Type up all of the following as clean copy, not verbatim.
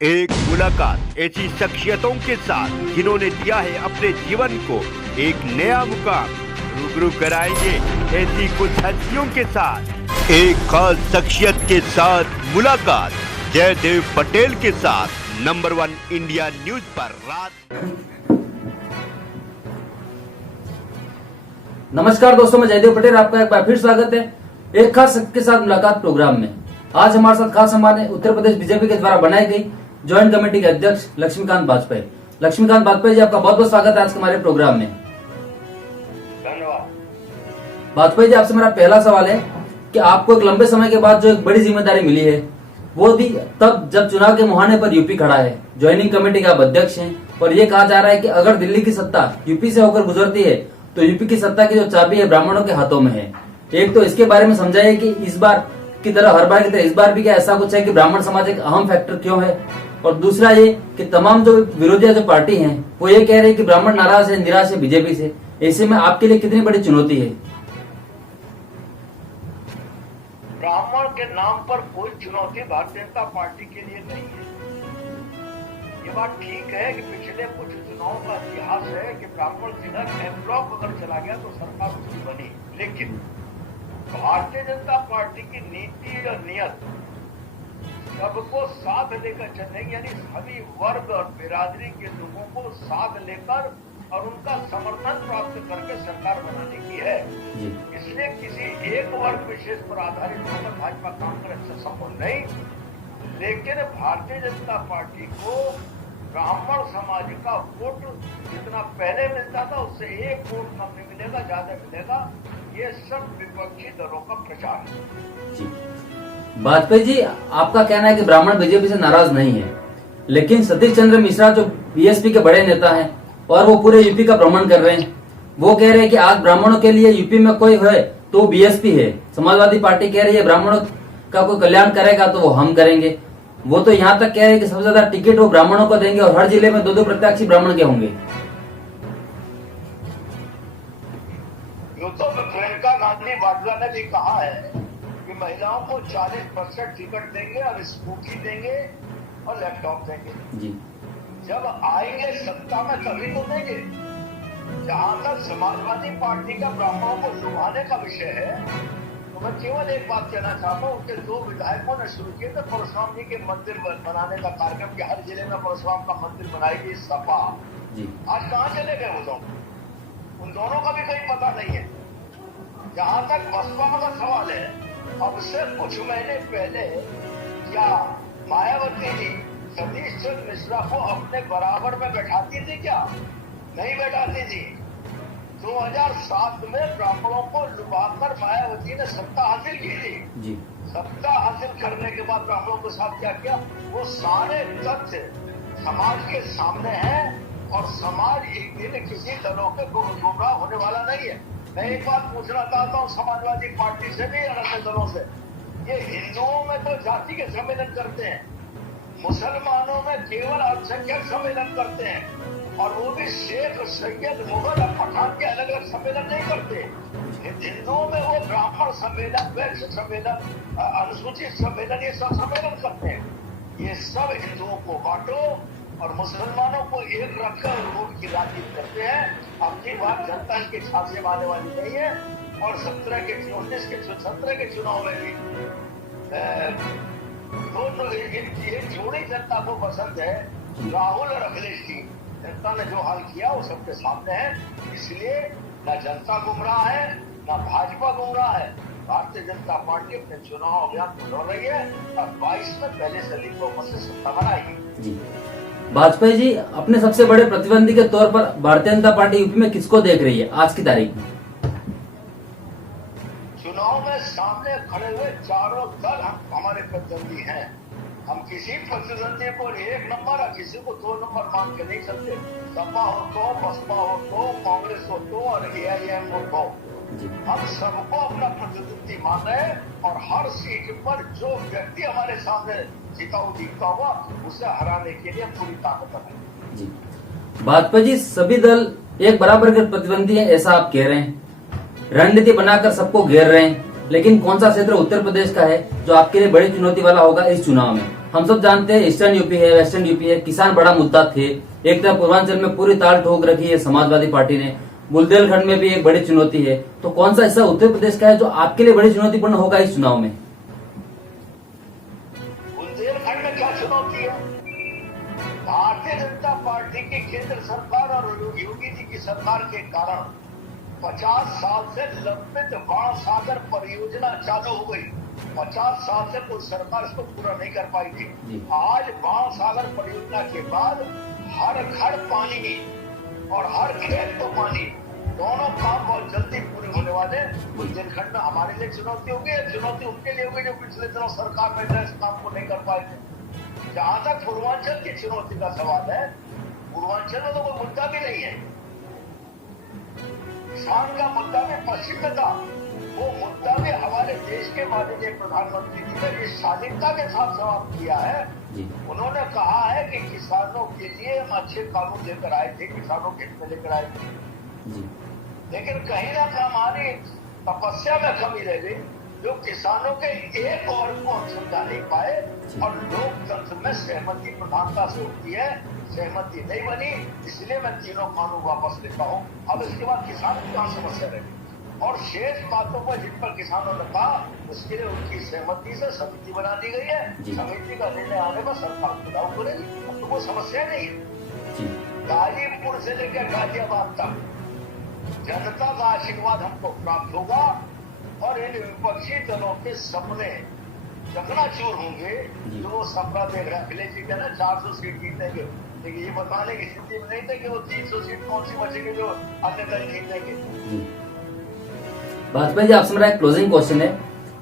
एक मुलाकात ऐसी शख्सियतों के साथ जिन्होंने दिया है अपने जीवन को एक नया मुकाम। रूबरू कराएंगे ऐसी कुछ हस्तियों के साथ एक खास शख्सियत के साथ मुलाकात जयदेव पटेल के साथ नंबर 1 इंडिया न्यूज पर रात। नमस्कार दोस्तों, मैं जयदेव पटेल, आपका एक बार फिर स्वागत है एक खास शख्स के साथ मुलाकात प्रोग्राम में। आज हमारे साथ खास मेहमान है उत्तर प्रदेश बीजेपी के द्वारा बनाई गई ज्वाइंट कमेटी के अध्यक्ष लक्ष्मीकांत वाजपेयी। लक्ष्मीकांत वाजपेयी जी, आपका बहुत बहुत स्वागत है आज के हमारे प्रोग्राम में। धन्यवाद। वाजपेयी जी, आपसे मेरा पहला सवाल है कि आपको एक लंबे समय के बाद जो एक बड़ी जिम्मेदारी मिली है वो भी तब जब चुनाव के मुहाने पर यूपी खड़ा है। ज्वाइनिंग कमेटी का आप अध्यक्ष हैं और ये कहा जा रहा है कि अगर दिल्ली की सत्ता यूपी से होकर गुजरती है तो यूपी की सत्ता की जो चाबी है ब्राह्मणों के हाथों में है। एक तो इसके बारे में समझाइए कि इस बार की तरह हर बार की तरह इस बार भी क्या ऐसा कुछ है कि ब्राह्मण समाज एक अहम फैक्टर क्यों है, और दूसरा ये कि तमाम जो विरोधी जो पार्टी हैं वो ये कह रहे हैं कि ब्राह्मण नाराज है, निराश है बीजेपी से। ऐसे में आपके लिए कितनी बड़ी चुनौती है? ब्राह्मण के नाम पर कोई चुनौती भारतीय जनता पार्टी के लिए नहीं है। ये बात ठीक है कि पिछले कुछ चुनावों का इतिहास है कि ब्राह्मण जिधर एम ब्लॉक अगर चला गया तो सरकार उसकी बनी, लेकिन भारतीय जनता पार्टी की नीति और नियत सबको साथ लेकर चलेंगे, यानी सभी वर्ग और बिरादरी के लोगों को साथ लेकर और उनका समर्थन प्राप्त करके सरकार बनाने की है। इसलिए किसी एक वर्ग विशेष पर आधारित होकर भाजपा काम करे संभव नहीं, लेकिन भारतीय जनता पार्टी को ब्राह्मण समाज का वोट जितना पहले मिलता था उससे एक वोट कम नहीं मिलेगा, ज्यादा मिलेगा। ये सब विपक्षी दलों का प्रचार है। वाजपेयी जी, आपका कहना है कि ब्राह्मण बीजेपी से नाराज नहीं है, लेकिन सतीश चंद्र मिश्रा जो बीएसपी के बड़े नेता हैं और वो पूरे यूपी का भ्रमण कर रहे हैं, वो कह रहे हैं कि आज ब्राह्मणों के लिए यूपी में कोई है तो बीएसपी है। समाजवादी पार्टी कह रही है ब्राह्मणों का कोई कल्याण करेगा तो वो हम करेंगे। वो तो यहाँ तक कह रहे हैं कि सबसे ज्यादा टिकट वो ब्राह्मणों को देंगे और हर जिले में 2-2 प्रत्याशी ब्राह्मण के होंगे। तो प्रियंका गांधी वाड्रा ने भी कहा है कि महिलाओं को 40% टिकट देंगे और स्कूटी देंगे और लैपटॉप देंगे जी। जब आएंगे सत्ता में तभी तो देंगे। जहां तक समाजवादी पार्टी का ब्राह्मणों को लुभाने का विषय है तो मैं केवल एक बात कहना चाहता हूँ, उनके 2 विधायकों ने शुरू किए थे परशुराम जी के मंदिर बनाने का कार्यक्रम कि हर जिले में परशुराम का मंदिर बनाएगी सपा। आज कहाँ चले गए वो दोनों? उन दोनों का भी कहीं पता नहीं है। जहां तक बसपा का सवाल है, अब से कुछ महीने पहले क्या मायावती जी सतीश चंद्र मिश्रा को अपने बराबर में बैठाती थी? क्या नहीं बैठाती थी। 2007 में ब्राह्मणों को लुभाकर मायावती ने सत्ता हासिल की थी। सत्ता हासिल करने के बाद ब्राह्मणों के साथ क्या किया? वो सारे तथ्य समाज के सामने हैं और समाज एक दिन किसी दलों के गुमराह होने वाला नहीं है। मैं एक बात पूछना चाहता हूँ समाजवादी पार्टी से भी अन्य दलों से, ये हिंदुओं में तो जाति के सम्मेलन करते हैं, मुसलमानों में केवल अल्पसंख्यक सम्मेलन करते हैं, और वो भी शेख, सैयद, मुगल और पठान के अलग अलग सम्मेलन नहीं करते। हिंदुओं में वो ब्राह्मण सम्मेलन, वैश्य सम्मेलन, अनुसूचित सम्मेलन, ये सब सम्मेलन करते हैं। ये सब हिंदुओं को बांटो और मुसलमानों को एक रखकर वोट की राजनीति करते हैं। अपनी बात जनता के छाप से आने वाली नहीं है। और 17 के चुनाव में भी दोनों ये जोड़ी जनता को पसंद है। राहुल और अखिलेश की जनता ने जो हाल किया वो सबके सामने है। इसलिए न जनता गुमराह है न भाजपा गुमराह है। भारतीय जनता पार्टी अपने चुनाव अभियान को लड़ रही है और 22 में पहले से अधिक बहुमत से सत्ता बनाएगी। वाजपेयी जी, अपने सबसे बड़े प्रतिद्वंदी के तौर पर भारतीय जनता पार्टी यूपी में किसको देख रही है आज की तारीख में? चुनाव में सामने खड़े हुए चारों दल हमारे प्रतिद्वंदी हैं। हम किसी प्रतिद्वंदी को 1 नंबर और किसी को 2 नंबर मान के नहीं चलते। सपा हो तो, बसपा हो तो, कांग्रेस हो तो और AIM हो तो, हम सबको अपना प्रतिद्वंदी मान रहे हैं और हर सीट पर जो व्यक्ति हमारे सामने जीता हुआ उसे हराने के लिए पूरी ताकत है जी। वाजपेयी जी, सभी दल एक बराबर के प्रतिद्वंदी हैं ऐसा आप कह रहे हैं, रणनीति बनाकर सबको घेर रहे हैं, लेकिन कौन सा क्षेत्र उत्तर प्रदेश का है जो आपके लिए बड़ी चुनौती वाला होगा इस चुनाव में? हम सब जानते हैं ईस्टर्न यूपी है, वेस्टर्न यूपी है, किसान बड़ा मुद्दा थे। एक तरफ पूर्वांचल में पूरी ताल ठोक रखी है समाजवादी पार्टी ने, बुंदेलखंड में भी एक बड़ी चुनौती है। तो कौन सा हिस्सा उत्तर प्रदेश का है जो आपके लिए बड़ी चुनौतीपूर्ण होगा इस चुनाव में? बुंदेलखंड में क्या चुनौती है? भारतीय जनता पार्टी की केंद्र सरकार और योगी जी की सरकार के कारण 50 साल से लंबित बाण सागर परियोजना चालू हो गई। 50 साल से कोई सरकार इसको पूरा नहीं कर पाई थी। आज बाण सागर परियोजना के बाद हर घर पानी और हर खेत को पानी, दोनों काम बहुत जल्दी पूरे होने वाले। बुंदेलखंड में हमारे लिए चुनौती होगी, चुनौती उनके लिए होगी जो पिछले दिनों सरकार में इस काम को नहीं कर पाए थे। जहां तक पूर्वांचल की चुनौती का सवाल है, पूर्वांचल में तो कोई मुद्दा भी नहीं है। किसान का मुद्दा भी पश्चिम में था, वो मुद्दा भी हमारे देश के माननीय प्रधानमंत्री जी ने इस शालीनता के साथ समाप्त किया है। उन्होंने कहा है कि किसानों के लिए हम अच्छे कानून लेकर आए थे, किसानों के हित में लेकर आए थे, लेकिन कहीं ना कहीं हमारी तपस्या में कमी रह गई, जो किसानों के एक और को हम समझा नहीं पाए और लोकतंत्र में सहमति प्रधानता से होती है, सहमति नहीं बनी, इसलिए मैं तीनों कानून वापस लेता हूँ। अब इसके बाद किसानों की कहाँ समस्या रहेगी? और शेष बातों पर जिन पर किसानों ने कहा, उसके लिए उनकी सहमति से समिति बना दी गई है। समिति का निर्णय आने पर सरकार खुदाऊ करेगी, तो वो समस्या नहीं है। गाजीपुर से लेकर गाजियाबाद तक जनता का आशीर्वाद हमको प्राप्त होगा और इन विपक्षी दलों के सपने चकनाचूर होंगे। जो वो सपना देख रहे हैं अखिलेश जी का ना 400 सीट जीतेंगे, लेकिन ये बताने की स्थिति में नहीं थे कि वो 300 सीट कौन सी बचेगी जो अन्य दल जीतेंगे। वाजपेयी जी, आपसे मेरा एक क्लोजिंग क्वेश्चन है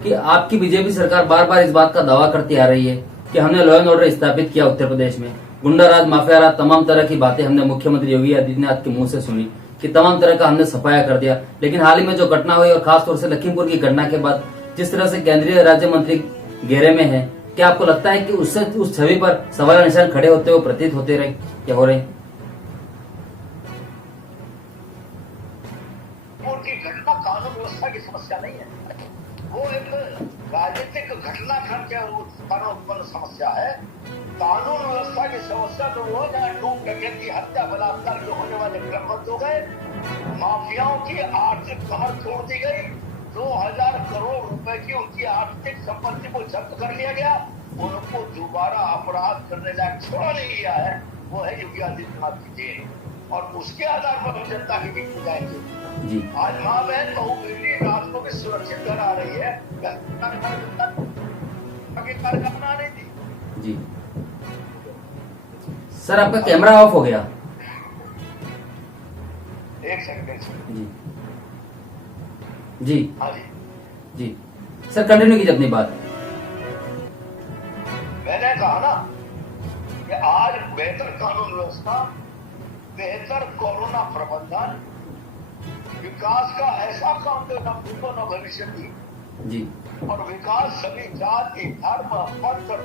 कि आपकी बीजेपी सरकार बार बार इस बात का दावा करती आ रही है कि हमने लॉ एंड ऑर्डर स्थापित किया उत्तर प्रदेश में, गुंडाराज, माफिया राज, तमाम तरह की बातें हमने मुख्यमंत्री योगी आदित्यनाथ के मुंह से सुनी कि तमाम तरह का हमने सफाया कर दिया। लेकिन हाल ही में जो घटना हुई और खासतौर से लखीमपुर की घटना के बाद जिस तरह से केंद्रीय राज्य मंत्री घेरे में है, क्या आपको लगता है कि उससे उस छवि पर सवाल निशान खड़े होते हुए प्रतीत होते रहे क्या हो रहे? की घटना कानून व्यवस्था की समस्या नहीं है, वो एक राजनीतिक घटनाक्रम के कारण उत्पन्न समस्या है। कानून व्यवस्था की समस्या तो वो जहाँ लूट डकैती, हत्या, बलात्कार के होने वाले क्रम बंद हो गए, माफियाओं की आर्थिक कमर तोड़ दी गई, 2000 करोड़ रुपए की उनकी आर्थिक संपत्ति को जब्त कर लिया गया, उनको दोबारा अपराध करने लायक छोड़ा नहीं गया है। वो है योगी आदित्यनाथ की जेल, और उसके आधार पर हम जनता के बीच में जाएंगे। आज माँ बहन बहू बेटी रात को भी सुरक्षित घर आ रही है, कार्यक्रम बना रही थी। जी सर, आपका कैमरा ऑफ हो गया। एक सेकंड। जी हाँ जी जी सर, कंटिन्यू कीजिए अपनी बात। मैंने कहा ना कि आज बेहतर कानून व्यवस्था, बेहतर कोरोना प्रबंधन, विकास का ऐसा काम जो न भूतो न भविष्य की, जी, और विकास सभी जाति, धर्म, पंथ और